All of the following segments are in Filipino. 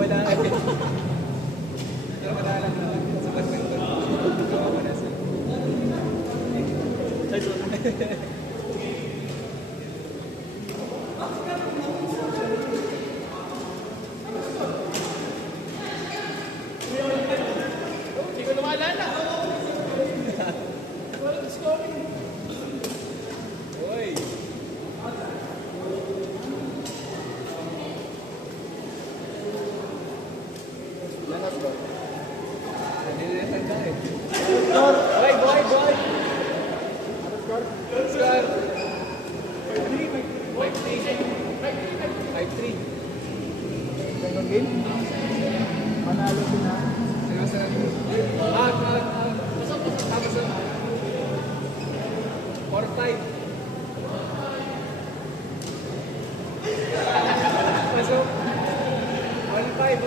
Wala na. Wala lang na. Sabat ko ito. Wala siya. Hindi ko na maalala. Walang scoring. Uy. Lanas ba? Hindi na tanda eh. Boy, boy, boy! Score? 5-3. Second game? Manalo sila. Tapos 4-5. Pasok. 1-5.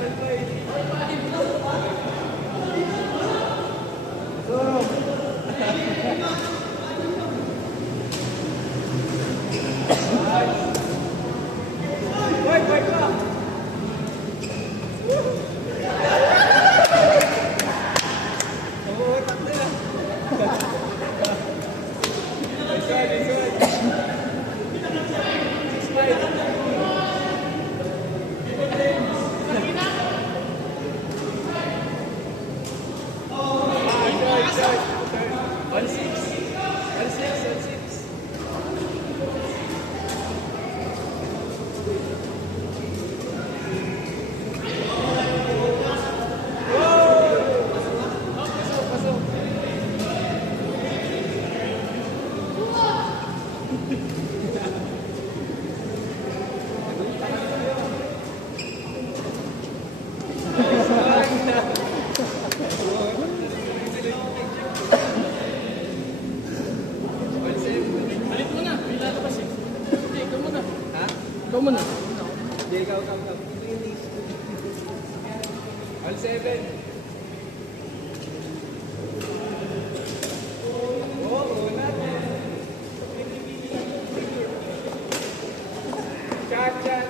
Boy, boy ka! Umuutak na lang. Nice one, nice one. 6-5. Short. 1-6. 1-6. Pasok. Balik mo na. May lalabas eh. Hindi, ikaw muna. Ha? Ikaw muna. Hindi, ikaw. 1-7. Chat.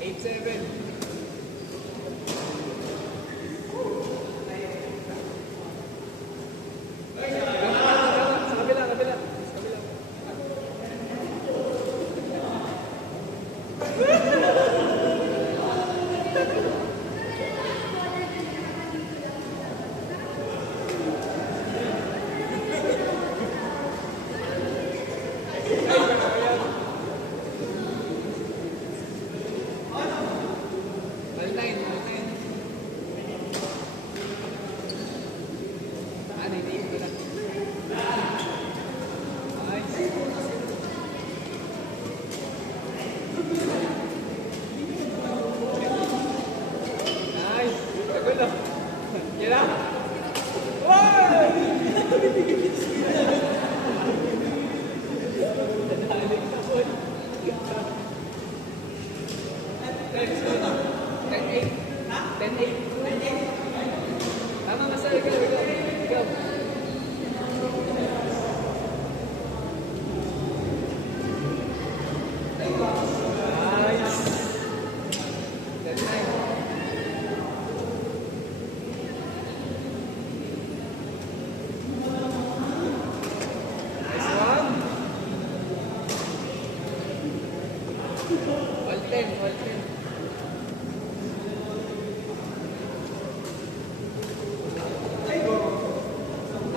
8-7. Sa kabila. Online. Hindi ko na. Nice. Nice. Tagal na. Yan na. Next one. 10-8. 10-8. Tama, Masal. Ikaw. Nice. 10-9. Nice one. 1-10.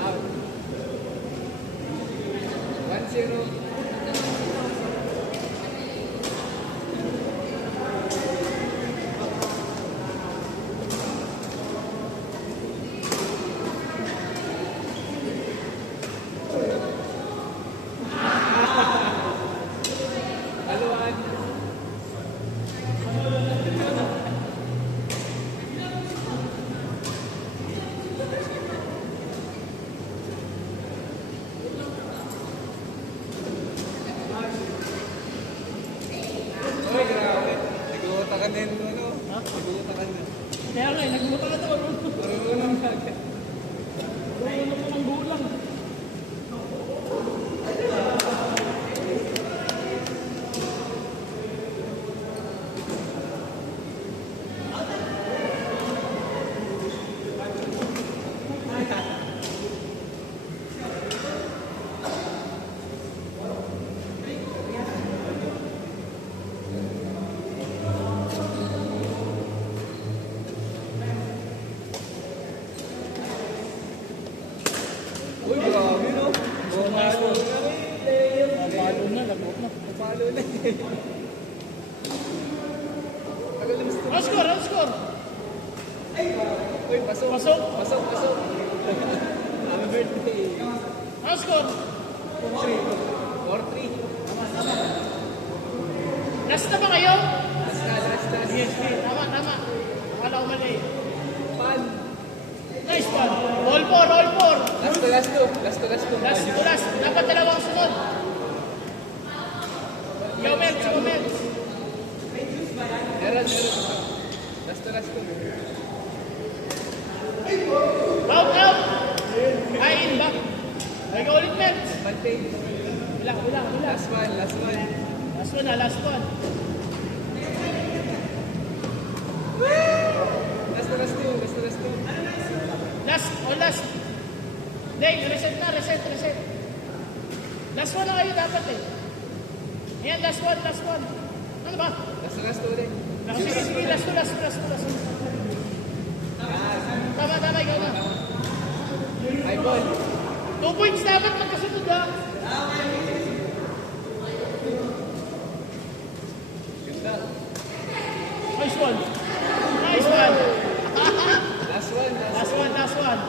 Out. 1-0. Haluan. Uy, grabe. Nag-uutakan din, ano? Nag-uutakan na. Kaya nga, nagmuta na ito. Marunong agad. Marunong ko ng bulang. palo na eh. Tagal na gusto. On score, on score. Uy, pasok. Pasok. Pasok, pasok. Happy birthday. On score. 4-3. Last na ba kayo? Last na, last na. Sige, sige. Tama, tama. Akala ko mali. Pan. Nice one. All four, all four. Last to, last to. Last to, last to. Last to last. Dapat dalawang sunod. Ikaw, Mel. Ikaw, Mel. Meron, meron. Last to, last to. Out, out. Ay, in back. Ay, ikaw ulit, Mel. Bante. Wala, wala, wala. Last one, last one. Last one na, last one. Last to, last to. Last to, last to. Last, oh last. Hindi, reset na, reset, reset. Last one na kayo dapat eh. Ayan, last one, last one. Ano ba? Last to, last to ulit. Sige, sige, last one, last one, last one, last one. Tama, tama, ikaw na. High ball. 2 points dapat magkasunod ha. Ganda. Nice one. Nice one. Last one, last Last one, last one.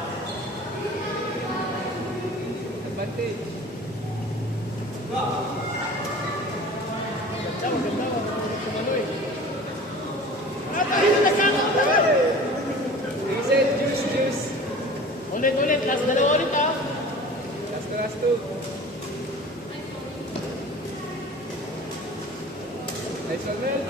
Bante. Ganda, maganda. Kumalo eh. Tayo na nagkakot. Reset, juice, juice. Ulit, ulit. Last dalawa ulit ha. Last to, last to. Nice one, Mel.